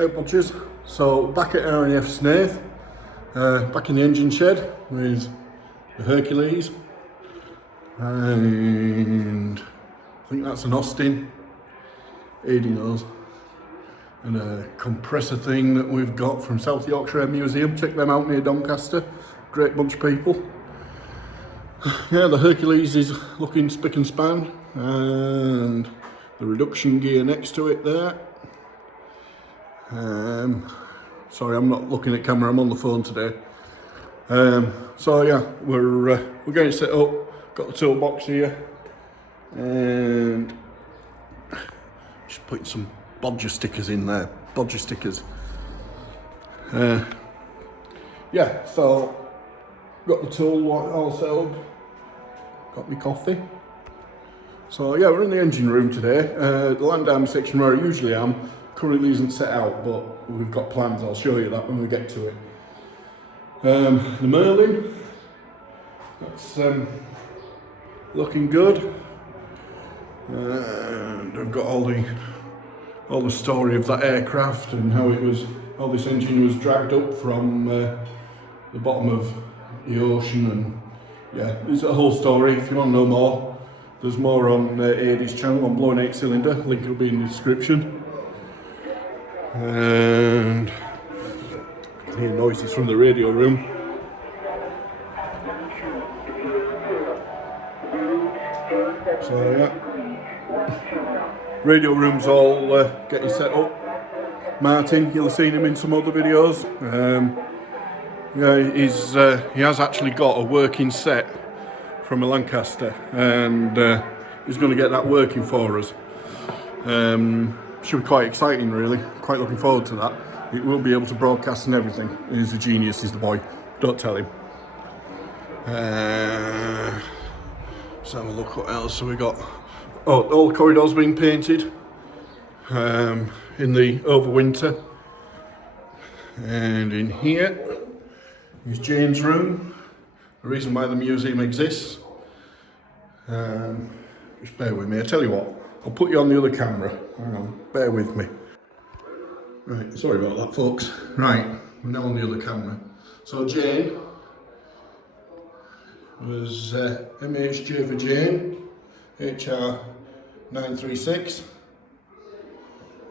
Hey Bodgers, so back at RAF Snaith, back in the engine shed with the Hercules, and I think that's an Austin, Adi knows, and a compressor thing that we've got from South Yorkshire Museum. Check them out near Doncaster, great bunch of people. Yeah, the Hercules is looking spick and span, and the reduction gear next to it there. Sorry, I'm not looking at camera, I'm on the phone today. So yeah, we're getting set up, got the toolbox here, and just putting some Bodger stickers in there, Bodger stickers. Yeah, so got the tool all set up, got my coffee. So yeah, we're in the engine room today. The land arm section where I usually am currently isn't set out, but we've got plans. I'll show you that when we get to it. The Merlin, that's looking good. And I've got all the story of that aircraft and how this engine was dragged up from the bottom of the ocean, and yeah, there's a whole story. If you want to know more, there's more on Adi's channel on Blowing 8 Cylinder, link will be in the description. And I can hear noises from the radio room. So yeah, radio room's all getting set up. Martin, you'll have seen him in some other videos. Yeah, he has actually got a working set from a Lancaster, and he's going to get that working for us. Should be quite exciting, really. Quite looking forward to that. It will be able to broadcast and everything. He's a genius, he's the boy. Don't tell him. Let's have a look what else have we got. Oh, all the corridors being painted in the overwinter. And in here is Jane's room. The reason why the museum exists. Just bear with me. I tell you what, I'll put you on the other camera. Hang on, bear with me. Right, sorry about that, folks. Right, we're now on the other camera. So Jane was MHJ for Jane, HR 936.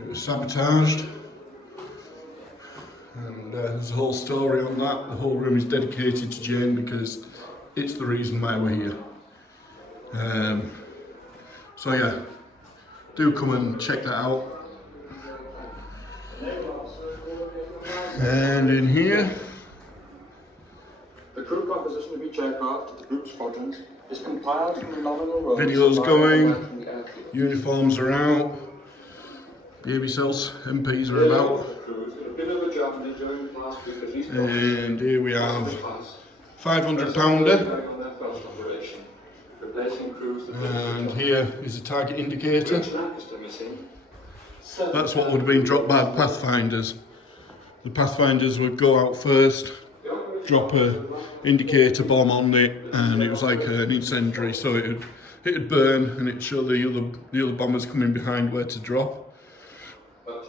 It was sabotaged, and there's a whole story on that. The whole room is dedicated to Jane because it's the reason why we're here. So yeah, do come and check that out. And in here, the crew composition of each aircraft, the group's quadrants, is compiled from the nominal roles. Video's going, uniforms are out, baby cells, MPs are about. And here we have 500 pounder. And here is a target indicator. That's what would have been dropped by Pathfinders. The Pathfinders would go out first, drop a indicator bomb on it, and it was like an incendiary, so it'd burn and it'd show the other bombers coming behind where to drop. That's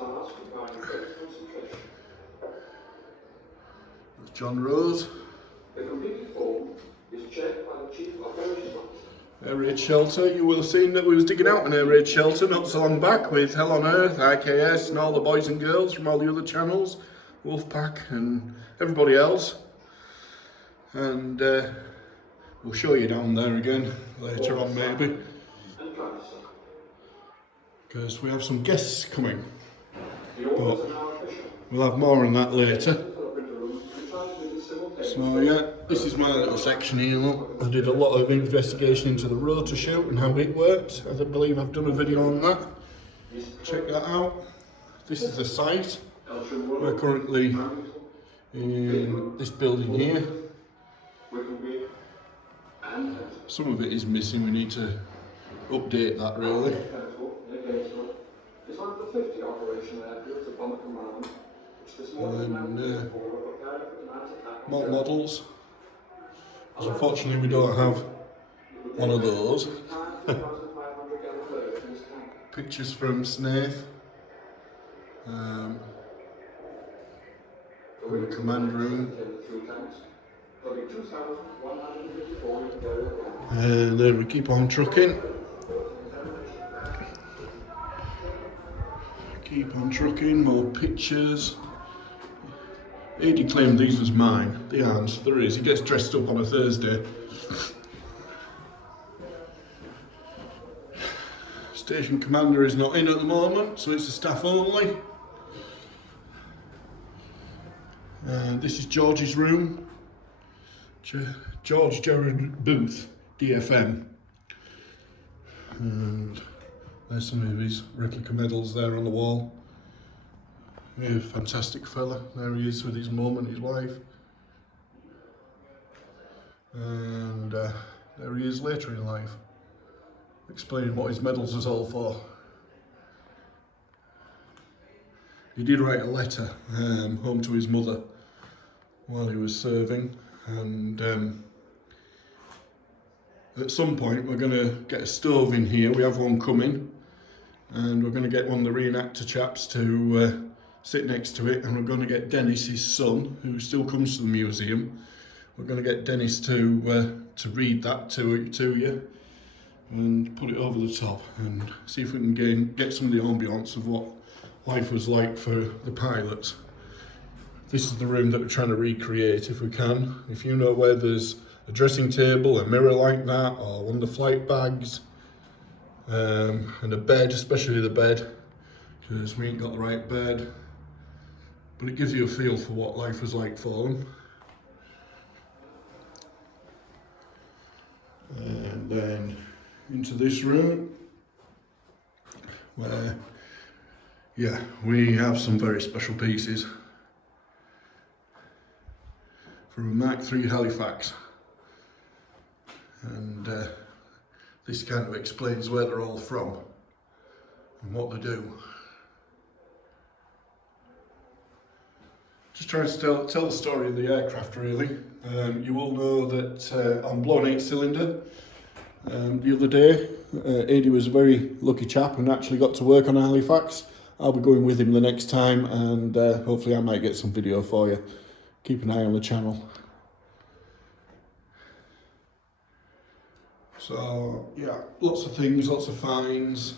John Rose. The completed form is checked by the Chief Operations Officer. Air raid shelter. You will have seen that we was digging out an air raid shelter not so long back with Hell on Earth, IKS, and all the boys and girls from all the other channels, Wolfpack and everybody else. And we'll show you down there again later on, maybe, because we have some guests coming. But we'll have more on that later. So yeah, this is my little section here. Look, I did a lot of investigation into the rotor chute and how it works. I believe I've done a video on that. Check that out. This is the site. We're currently in this building here. Some of it is missing, we need to update that really. And then more models, because unfortunately we don't have one of those. Pictures from Snaith. in the command room. And then we keep on trucking. Keep on trucking, more pictures. Adi claimed these was mine. They aren't. There is. He gets dressed up on a Thursday. Station commander is not in at the moment, so it's a staff only. And this is George's room. George Gerard Booth, DFM. And there's some of his replica medals there on the wall. Yeah, fantastic fella. There he is with his mum and his wife. And there he is later in life, explaining what his medals was all for. He did write a letter home to his mother while he was serving, and at some point we're going to get a stove in here. We have one coming, and we're going to get one of the reenactor chaps to sit next to it, and we're going to get Dennis, his son, who still comes to the museum. We're going to get Dennis to read that to you and put it over the top and see if we can get some of the ambience of what life was like for the pilots. This is the room that we're trying to recreate if we can. If you know where there's a dressing table, a mirror like that, or one of the flight bags, and a bed, especially the bed, because we ain't got the right bed, but it gives you a feel for what life was like for them. And then into this room, where, yeah, we have some very special pieces from a Mark III Halifax, and this kind of explains where they're all from and what they do. Just trying to tell the story of the aircraft, really. You all know that I'm blown 8 cylinder. The other day, Adi was a very lucky chap and actually got to work on a Halifax. I'll be going with him the next time, and hopefully I might get some video for you. Keep an eye on the channel. So yeah, lots of things, lots of finds,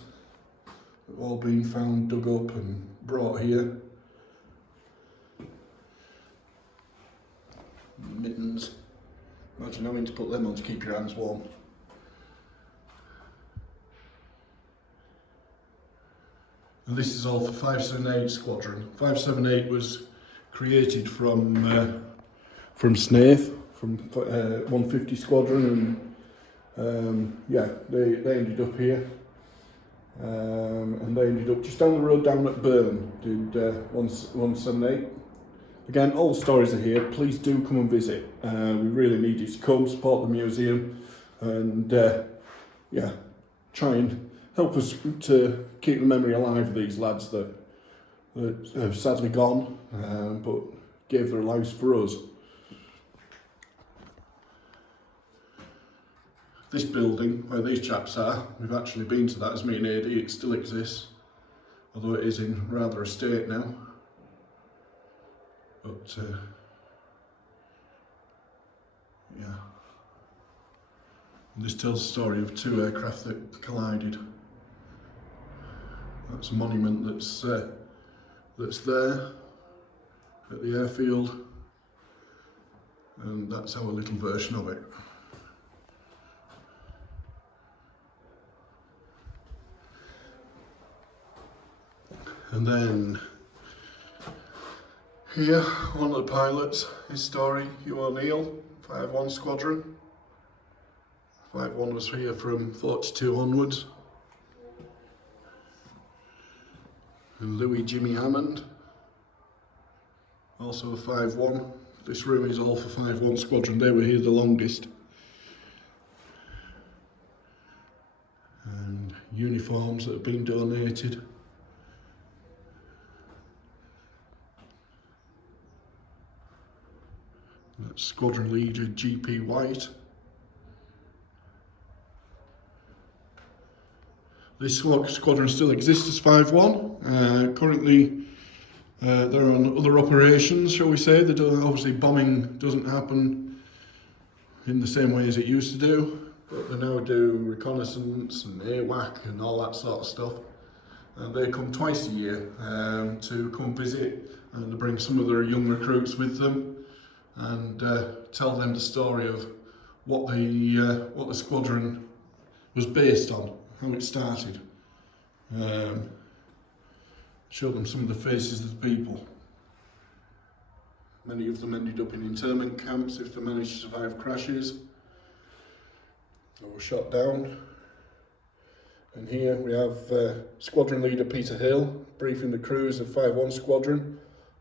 have all been found, dug up and brought here. Mittens. Imagine having to put them on to keep your hands warm. And this is all for 578 Squadron. 578 was created from Snaith, from 150 Squadron, and yeah, they ended up here. And they ended up just down the road down at Burn, did 178. Again, all the stories are here. Please do come and visit. We really need you to come, support the museum, and yeah, try and help us to keep the memory alive of these lads that have sadly gone, but gave their lives for us. This building, where these chaps are, we've actually been to that as me and Adi. It still exists, although it is in rather a state now. But yeah, and this tells the story of 2 aircraft that collided. That's a monument that's there at the airfield, and that's our little version of it. And then here, one of the pilots, his story, Hugh O'Neill, 51 Squadron. 51 was here from 42 onwards. And Louis Jimmy Hammond, also a 51. This room is all for 51 Squadron, they were here the longest. And uniforms that have been donated. That's Squadron Leader GP White. This squadron still exists as 5-1. Currently They're on other operations, shall we say. They don't, obviously bombing doesn't happen in the same way as it used to do, but they now do reconnaissance and AWAC and all that sort of stuff. And they come twice a year to come visit, and they bring some of their young recruits with them and tell them the story of what the squadron was based on, how it started. Show them some of the faces of the people. Many of them ended up in internment camps if they managed to survive crashes or were shot down. And here we have Squadron Leader Peter Hill briefing the crews of 5-1 Squadron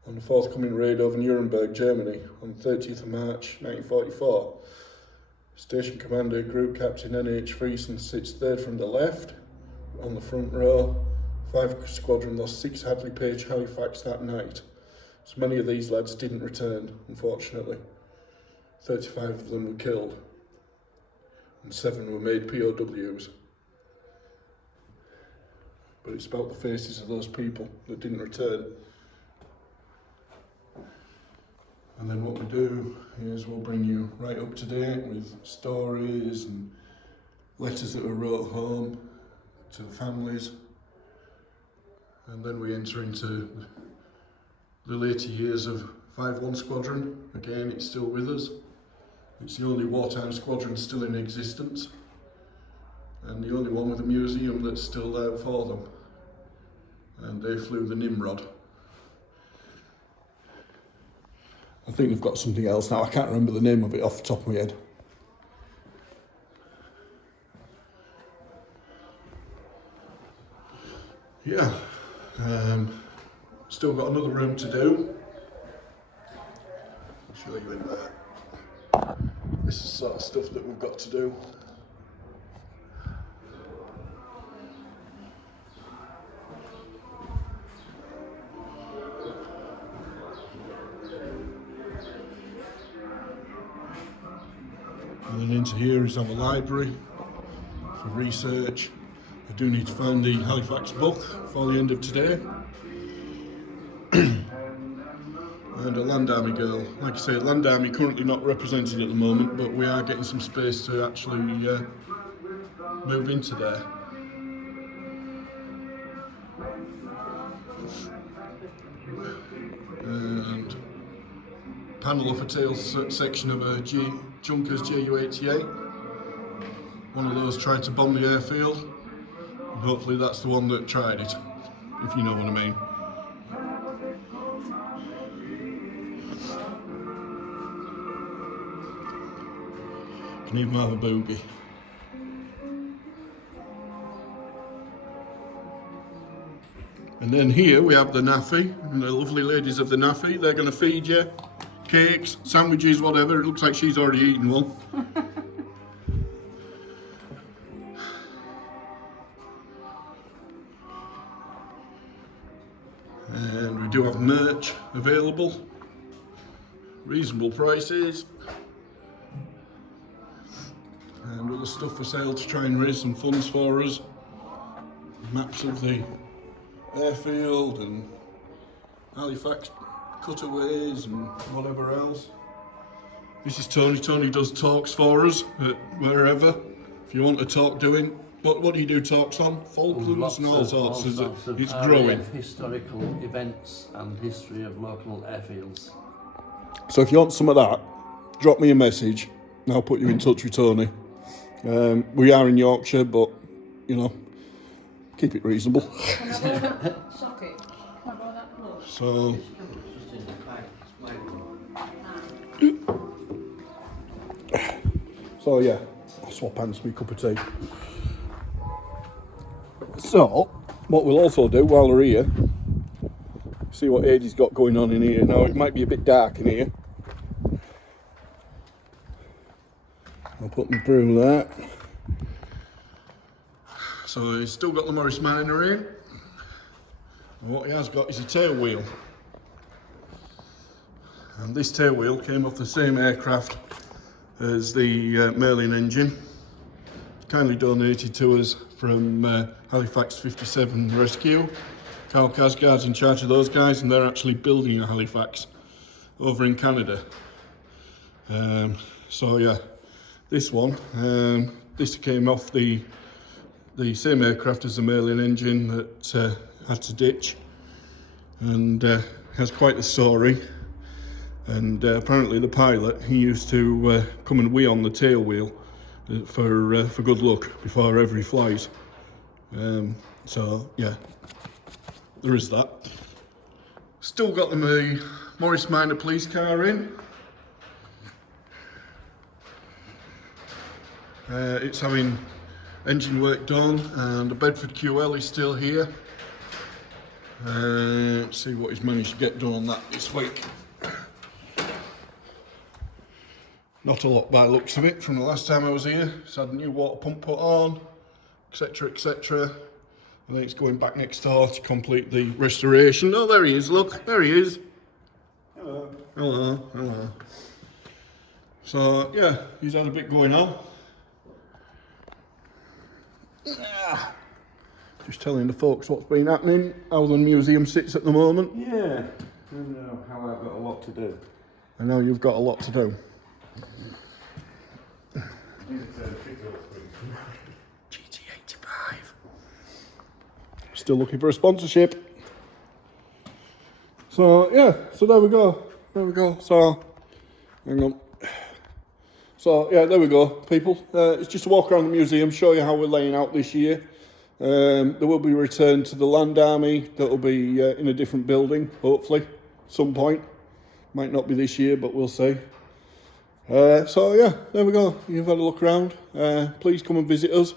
on the forthcoming raid over Nuremberg, Germany on 30th of March 1944. Station Commander Group Captain N.H. Friesen sits third from the left on the front row. 5 Squadron lost 6 Hadley Page Halifax that night. So many of these lads didn't return, unfortunately. 35 of them were killed and 7 were made POWs. But it's about the faces of those people that didn't return. And then what we do is we'll bring you right up to date with stories and letters that were wrote home to the families. And then we enter into the later years of 5-1 Squadron. Again, it's still with us. It's the only wartime squadron still in existence, and the only one with a museum that's still there for them. And they flew the Nimrod. I think they've got something else now. I can't remember the name of it off the top of my head. Yeah. Still got another room to do. I'll show you in there. This is the sort of stuff that we've got to do. And then into here is our library for research. I do need to find the Halifax book for the end of today. And a Land Army girl. Like I say, Land Army currently not represented at the moment, but we are getting some space to actually move into there. And panel off a tail section of a Junkers Ju-88. One of those tried to bomb the airfield. And hopefully that's the one that tried it, if you know what I mean. Can even have a boogie. And then here we have the NAFI, and the lovely ladies of the NAFI. They're going to feed you cakes, sandwiches, whatever. It looks like she's already eaten one. And we do have merch available, reasonable prices, and other stuff for sale to try and raise some funds for us. Maps of the airfield and Halifax cutaways and whatever else. This is Tony. Tony does talks for us at wherever. If you want a talk doing, what do you do talks on? Falklands and all sorts. It's growing. Historical events and history of local airfields. So if you want some of that, drop me a message and I'll put you in touch with Tony. We are in Yorkshire, but you know, keep it reasonable. Can I borrow that socket? Can I borrow that plug? So, yeah, I'll swap hands for a cup of tea. So, what we'll also do while we're here, see what Aidy's got going on in here. Now, it might be a bit dark in here. I'll put my brew there. So he's still got the Morris Minor in. And what he has got is a tail wheel. And this tail wheel came off the same aircraft as the Merlin engine. Kindly donated to us from Halifax 57 Rescue. Carl Casgard's in charge of those guys, and they're actually building a Halifax over in Canada. So yeah, this one, this came off the same aircraft as the Merlin engine that had to ditch, and has quite the story. And apparently the pilot, he used to come and wee on the tail wheel for good luck before ever he flies. So yeah, there is that. Still got the Morris Minor police car in. It's having engine work done, and the Bedford QL is still here. Let's see what he's managed to get done on that this week. Not a lot by the looks of it from the last time I was here. It's had a new water pump put on, etc, etc. I think it's going back next door to complete the restoration. Oh, there he is, look, there he is. Hello. Hello, hello. So, yeah, he's had a bit going on. Just telling the folks what's been happening, how the museum sits at the moment. Yeah, I know how I've got a lot to do. I know you've got a lot to do. GT85. Still looking for a sponsorship. So yeah, so there we go. There we go. So hang on. So yeah, there we go, people. It's just a walk around the museum, show you how we're laying out this year. There will be a return to the Land Army. That'll be in a different building, hopefully, some point. Might not be this year, but we'll see. So yeah, there we go. You've had a look around. Please come and visit us.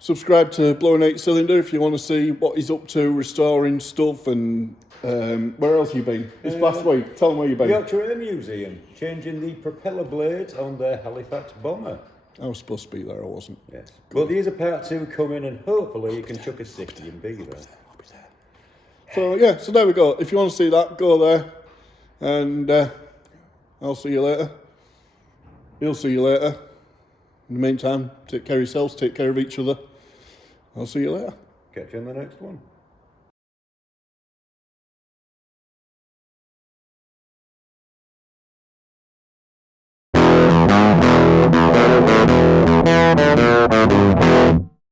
Subscribe to Blowing 8 Cylinder if you want to see what he's up to, restoring stuff, and where else you been? This past week. Tell them where you've been. Yorkshire Air Museum, changing the propeller blades on their Halifax bomber. I was supposed to be there, I wasn't. Yes. Well, these are part 2 coming, and hopefully you can chuck a 60 and be there. I'll be there. So yeah, so there we go. If you want to see that, go there, and I'll see you later. He'll see you later. In the meantime, take care of yourselves, take care of each other. I'll see you later. Catch you on the next one.